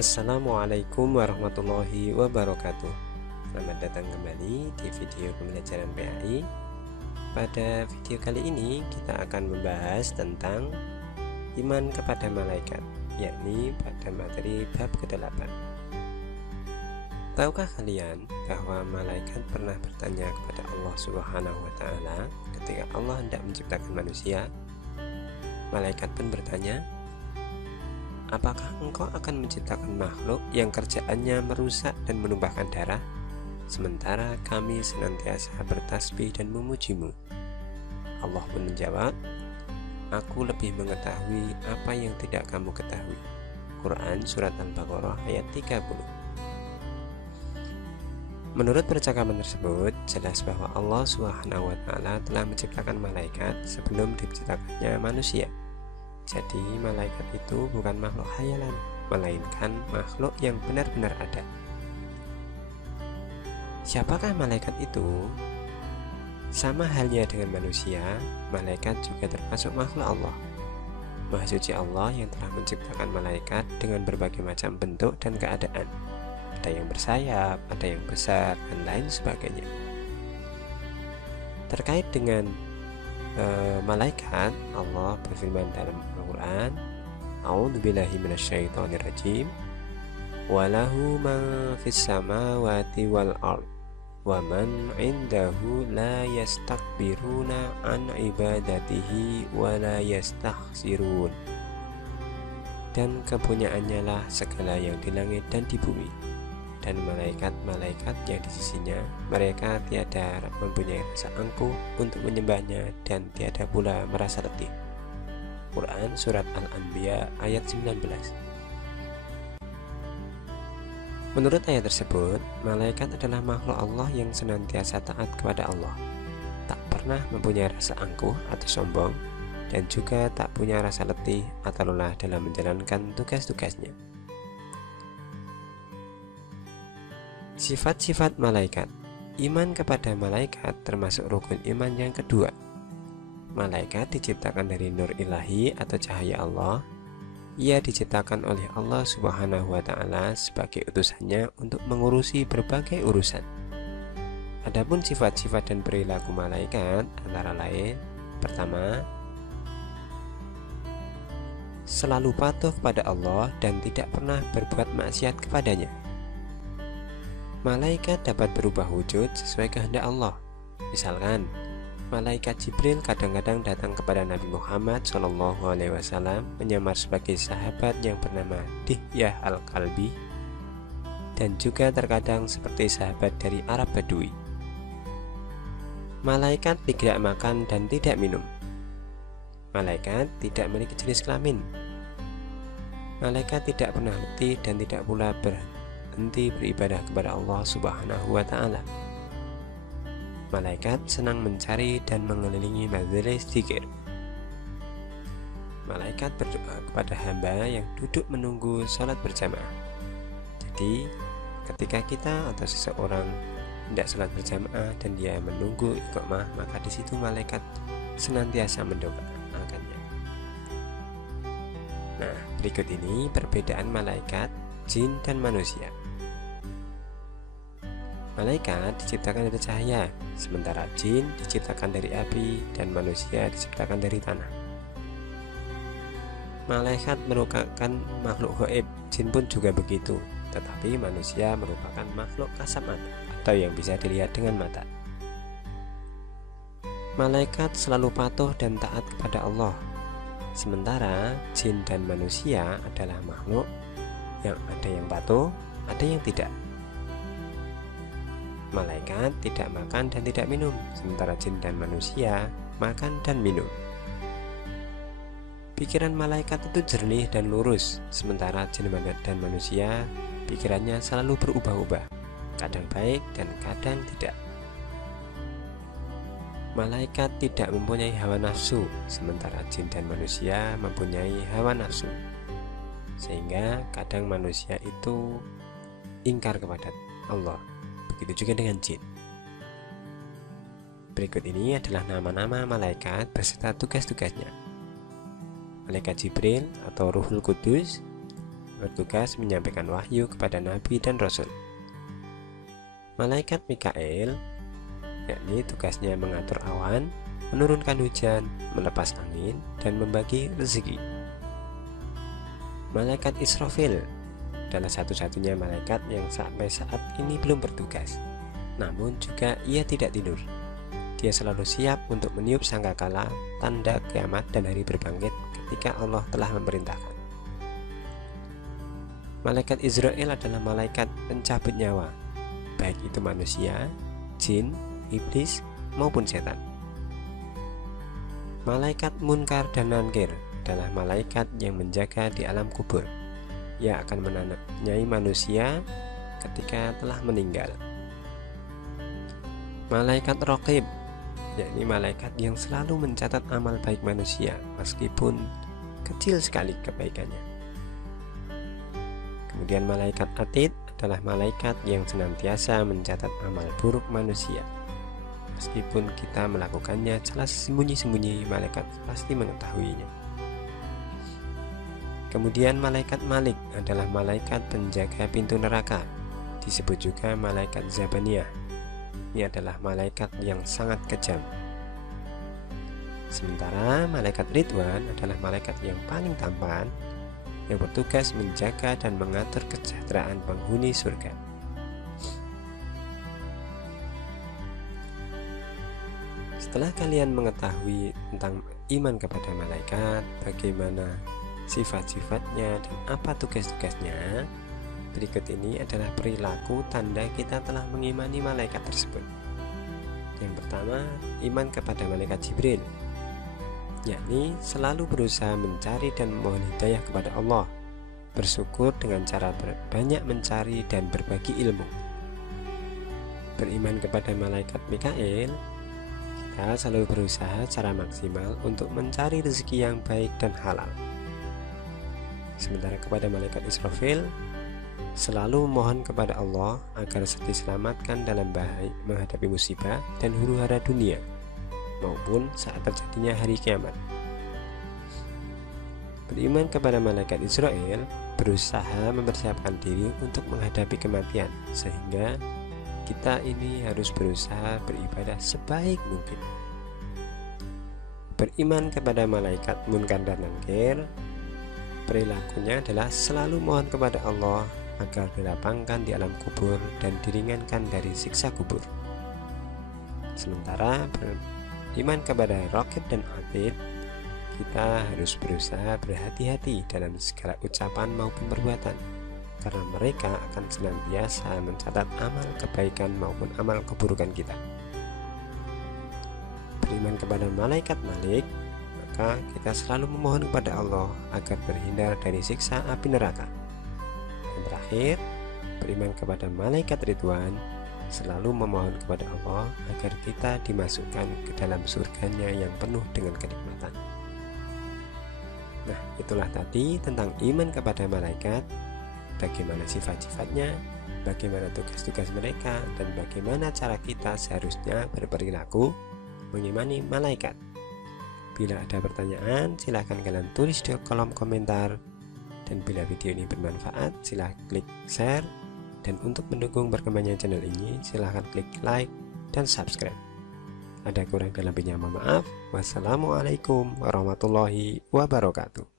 Assalamualaikum warahmatullahi wabarakatuh. Selamat datang kembali di video pembelajaran PAI. Pada video kali ini kita akan membahas tentang iman kepada malaikat, yakni pada materi bab ke-8. Tahukah kalian bahwa malaikat pernah bertanya kepada Allah Subhanahu wa Ta'ala ketika Allah hendak menciptakan manusia? Malaikat pun bertanya, apakah engkau akan menciptakan makhluk yang kerjaannya merusak dan menumpahkan darah, sementara kami senantiasa bertasbih dan memujimu? Allah pun menjawab, aku lebih mengetahui apa yang tidak kamu ketahui. Quran Surat Al-Baqarah ayat 30. Menurut percakapan tersebut, jelas bahwa Allah Subhanahu wa Ta'ala telah menciptakan malaikat sebelum diciptakannya manusia. Jadi malaikat itu bukan makhluk khayalan, melainkan makhluk yang benar-benar ada. Siapakah malaikat itu? Sama halnya dengan manusia, malaikat juga termasuk makhluk Allah. Maha suci Allah yang telah menciptakan malaikat dengan berbagai macam bentuk dan keadaan. Ada yang bersayap, ada yang besar, dan lain sebagainya. Terkait dengan malaikat, Allah berfirman dalam Al-Quran, A'udzubillahi minasyaitonirrajim, walahu ma fis samawati wal ard wa man indahu la yastakbiruna an ibadatihi wa la yastakhsirun. Dan kepunyaannya lah segala yang di langit dan di bumi, dan malaikat-malaikat yang di sisinya, mereka tiada mempunyai rasa angkuh untuk menyembahnya dan tiada pula merasa letih. Quran Surat Al-Anbiya ayat 19. Menurut ayat tersebut, malaikat adalah makhluk Allah yang senantiasa taat kepada Allah, tak pernah mempunyai rasa angkuh atau sombong, dan juga tak punya rasa letih atau lelah dalam menjalankan tugas-tugasnya. Sifat-sifat malaikat. Iman kepada malaikat termasuk rukun iman yang kedua. Malaikat diciptakan dari nur ilahi atau cahaya Allah. Ia diciptakan oleh Allah Subhanahu wa Ta'ala sebagai utusannya untuk mengurusi berbagai urusan. Adapun sifat-sifat dan perilaku malaikat antara lain, pertama, selalu patuh kepada Allah dan tidak pernah berbuat maksiat kepadanya. Malaikat dapat berubah wujud sesuai kehendak Allah. Misalkan, malaikat Jibril kadang-kadang datang kepada Nabi Muhammad SAW menyamar sebagai sahabat yang bernama Dihyah Al-Kalbi, dan juga terkadang seperti sahabat dari Arab Badui. Malaikat tidak makan dan tidak minum. Malaikat tidak memiliki jenis kelamin. Malaikat tidak pernah letih dan tidak pula berhenti beribadah kepada Allah Subhanahu wa Ta'ala. Malaikat senang mencari dan mengelilingi majelis zikir. Malaikat berdoa kepada hamba yang duduk menunggu sholat berjamaah. Jadi ketika kita atau seseorang hendak sholat berjamaah dan dia menunggu iqamah, maka di situ malaikat senantiasa mendoakannya. Nah, berikut ini perbedaan malaikat, jin, dan manusia. Malaikat diciptakan dari cahaya, sementara jin diciptakan dari api dan manusia diciptakan dari tanah. Malaikat merupakan makhluk gaib, jin pun juga begitu, tetapi manusia merupakan makhluk kasat mata atau yang bisa dilihat dengan mata. Malaikat selalu patuh dan taat kepada Allah, sementara jin dan manusia adalah makhluk yang ada yang patuh, ada yang tidak. Malaikat tidak makan dan tidak minum, sementara jin dan manusia makan dan minum. Pikiran malaikat itu jernih dan lurus, sementara jin dan manusia pikirannya selalu berubah-ubah, kadang baik dan kadang tidak. Malaikat tidak mempunyai hawa nafsu, sementara jin dan manusia mempunyai hawa nafsu, sehingga kadang manusia itu ingkar kepada Allah. Begitu juga dengan jin. Berikut ini adalah nama-nama malaikat beserta tugas-tugasnya. Malaikat Jibril atau Ruhul Kudus, bertugas menyampaikan wahyu kepada nabi dan rasul. Malaikat Mikail, yakni tugasnya mengatur awan, menurunkan hujan, melepas angin, dan membagi rezeki. Malaikat Israfil adalah satu-satunya malaikat yang sampai saat ini belum bertugas. Namun juga ia tidak tidur. Dia selalu siap untuk meniup sangkakala, tanda kiamat dan hari berbangkit ketika Allah telah memerintahkan. Malaikat Israel adalah malaikat pencabut nyawa, baik itu manusia, jin, iblis, maupun setan. Malaikat Munkar dan Nakir adalah malaikat yang menjaga di alam kubur. Ia akan menanyai manusia ketika telah meninggal. Malaikat Raqib, yakni malaikat yang selalu mencatat amal baik manusia meskipun kecil sekali kebaikannya. Kemudian malaikat Atid adalah malaikat yang senantiasa mencatat amal buruk manusia. Meskipun kita melakukannya jelas sembunyi-sembunyi, malaikat pasti mengetahuinya. Kemudian malaikat Malik adalah malaikat penjaga pintu neraka, disebut juga malaikat Zabaniyah. Ini adalah malaikat yang sangat kejam. Sementara malaikat Ridwan adalah malaikat yang paling tampan, yang bertugas menjaga dan mengatur kesejahteraan penghuni surga. Setelah kalian mengetahui tentang iman kepada malaikat, bagaimana sifat-sifatnya dan apa tugas-tugasnya, berikut ini adalah perilaku tanda kita telah mengimani malaikat tersebut. Yang pertama, iman kepada malaikat Jibril, yakni selalu berusaha mencari dan memohon hidayah kepada Allah, bersyukur dengan cara banyak mencari dan berbagi ilmu. Beriman kepada malaikat Mikail, kita selalu berusaha secara maksimal untuk mencari rezeki yang baik dan halal. Sementara kepada malaikat Israfil, selalu memohon kepada Allah agar diselamatkan dalam bahaya menghadapi musibah dan huru-hara dunia maupun saat terjadinya hari kiamat. Beriman kepada malaikat Israel, berusaha mempersiapkan diri untuk menghadapi kematian, sehingga kita ini harus berusaha beribadah sebaik mungkin. Beriman kepada malaikat Munkar dan Nakir, perilakunya adalah selalu mohon kepada Allah agar dilapangkan di alam kubur dan diringankan dari siksa kubur. Sementara beriman kepada Raqib dan Atid, kita harus berusaha berhati-hati dalam segala ucapan maupun perbuatan, karena mereka akan senantiasa mencatat amal kebaikan maupun amal keburukan kita. Beriman kepada malaikat Malik, maka kita selalu memohon kepada Allah agar terhindar dari siksa api neraka. Dan terakhir, beriman kepada malaikat Ridwan, selalu memohon kepada Allah agar kita dimasukkan ke dalam surganya yang penuh dengan kenikmatan. Nah, itulah tadi tentang iman kepada malaikat, bagaimana sifat-sifatnya, bagaimana tugas-tugas mereka, dan bagaimana cara kita seharusnya berperilaku mengimani malaikat. Bila ada pertanyaan, silahkan kalian tulis di kolom komentar. Dan bila video ini bermanfaat, silahkan klik share. Dan untuk mendukung berkembangnya channel ini, silahkan klik like dan subscribe. Ada kurang dan lebihnya mohon maaf. Wassalamualaikum warahmatullahi wabarakatuh.